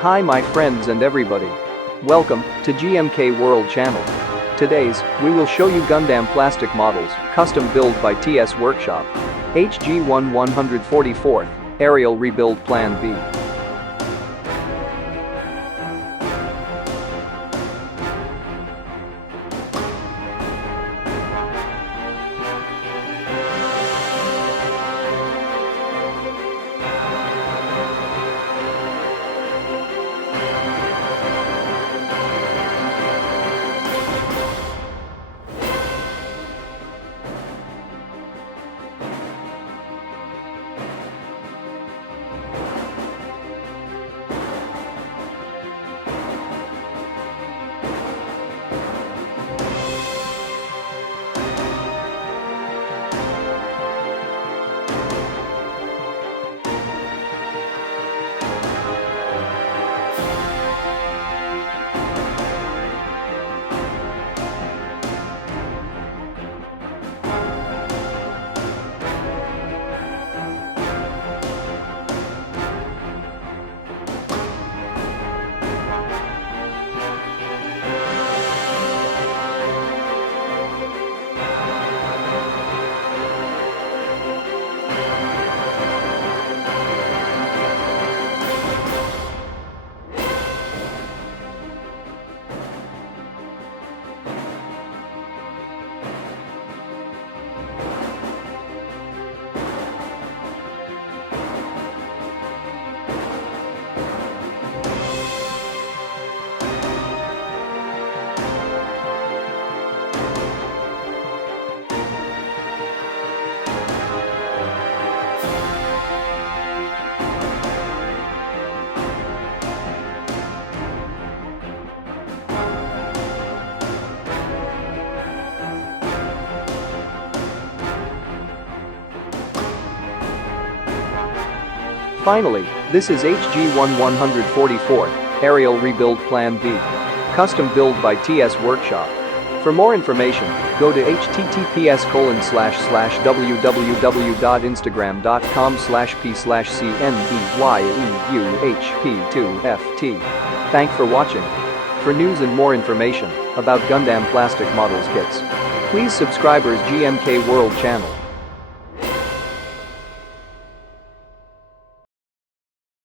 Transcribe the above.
Hi my friends and everybody. Welcome to GMK World Channel. Today's, we will show you Gundam plastic models, custom build by TS Workshop. HG1 144th, Aerial Rebuild Plan B. Finally, this is HG1 144th, Aerial Rebuild Plan B. Custom build by TS Workshop. For more information, go to https://www.instagram.com/p/cneyeuhp2ft. Thanks for watching. For news and more information about Gundam plastic models kits, please subscribe our GMK World channel.